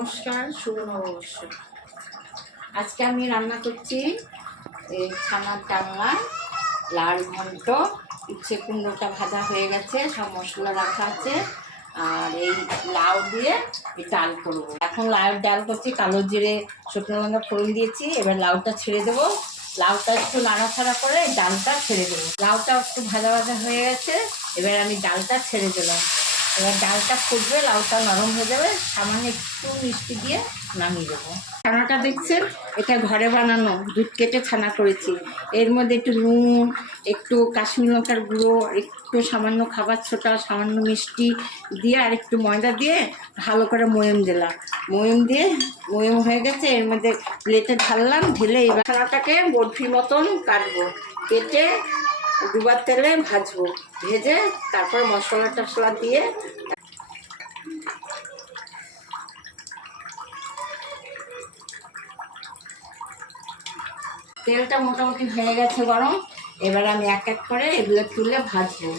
নমস্কার, শুভ নববর্ষ। আজকে আমি রান্না করছি এই ছানার ডালনা, লাল ঘন্ট, উচ্ছে কুমড়োটা ভাজা হয়ে গেছে, সব মশলা রাখা আছে। আর এই লাউ দিয়ে এই ডাল করবো। এখন লাউর ডাল করছি, কালো জিরে শুকনো লঙ্কা ফোড়ন দিয়েছি। এবার লাউটা ছেড়ে দেবো। লাউটা একটু নাড়াচাড়া করে ডালটা ছেড়ে দেবো। লাউটা একটু ভাজা ভাজা হয়ে গেছে, এবার আমি ডালটা ছেড়ে দিলাম। এবার ডালটা ফুটবে, লাউটা নরম হয়ে যাবে, সামান্য একটু মিষ্টি দিয়ে নামিয়ে দেবো। ছানাটা দেখছেন, এটা ঘরে বানানো, দুধ কেটে ছানা করেছি। এর মধ্যে একটু নুন, একটু কাশ্মীর লঙ্কার গুঁড়ো, একটু সামান্য খাবার ছোটা, সামান্য মিষ্টি দিয়ে আর একটু ময়দা দিয়ে ভালো করে ময়ম দিলাম। ময়ম হয়ে গেছে, এর মধ্যে প্লেটে ঢাললাম। ঢেলে এবার ছানাটাকে বরফি মতন কাটবো, কেটে দুবার তেলে ভাজবো। ভেজে তারপর মশলা টশলা দিয়ে তেলটা মোটামুটি হয়ে গেছে গরম। এবার আমি এক এক করে এগুলো তুলে ভাজবো।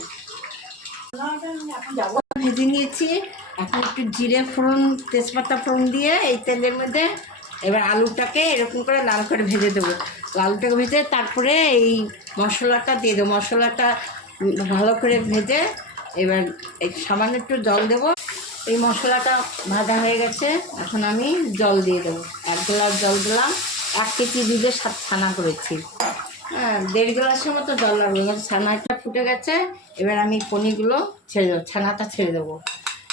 ভেজে নিয়েছি। এখন একটু জিরে ফোড়ন, তেজপাতা ফোড়ন দিয়ে এই তেলের মধ্যে এবার আলুটাকে এরকম করে লাল করে ভেজে দেবো। আলুটাকে ভেজে তারপরে এই মশলাটা দিয়ে দেবো। মশলাটা ভালো করে ভেজে এবার এই সামান্য একটু জল দেবো। এই মশলাটা ভাজা হয়ে গেছে, এখন আমি জল দিয়ে দেবো। 1 গ্লাস জল দিলাম। 1 কেজি দুধের ছানা করেছি। 1.5 গ্লাসের মতো জল লাগবে। ছানাটা ফুটে গেছে, এবার আমি পনিরগুলো ছেড়ে দেবো, ছানাটা ছেড়ে দেবো।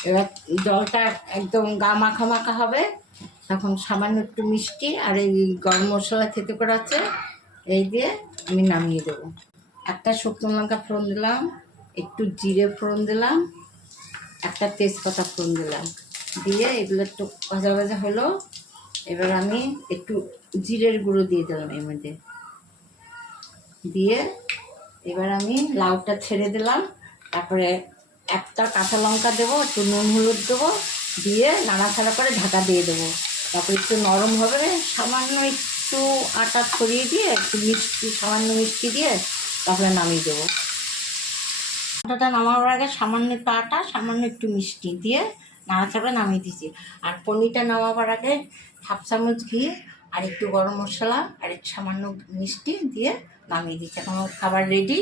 এবার জলটা একদম গা মাখা মাখা হবে, তখন সামান্য একটু মিষ্টি আর এই গরম মশলা থেতে করে আছে, এই দিয়ে আমি নামিয়ে দেবো। একটা শুকনো লঙ্কা ফোড়ন দিলাম, একটু জিরে ফোড়ন দিলাম, একটা তেজপাতা ফোড়ন দিলাম। দিয়ে এগুলো একটু ভাজা ভাজা হলো। এবার আমি একটু জিরের গুঁড়ো দিয়ে দিলাম এর মধ্যে। দিয়ে এবার আমি লাউটা ছেড়ে দিলাম। তারপরে একটা কাঁচা লঙ্কা দেবো, একটু নুন হলুদ দেবো, দিয়ে নাড়াচাড়া করে ঢাকা দিয়ে দেবো। তারপরে একটু নরম হবে, সামান্য একটু আটা ছড়িয়ে দিয়ে একটু সামান্য মিষ্টি দিয়ে তারপরে নামিয়ে দেবো। আটাটা নামাবার আগে সামান্য একটু আটা, সামান্য একটু মিষ্টি দিয়ে নাড়াচাড়া নামিয়ে দিয়েছি। আর পনিরটা নামাবার আগে 1/2 চামচ ঘি আর একটু গরম মশলা আর একটু সামান্য মিষ্টি দিয়ে নামিয়ে দিচ্ছি। এখন খাবার রেডি।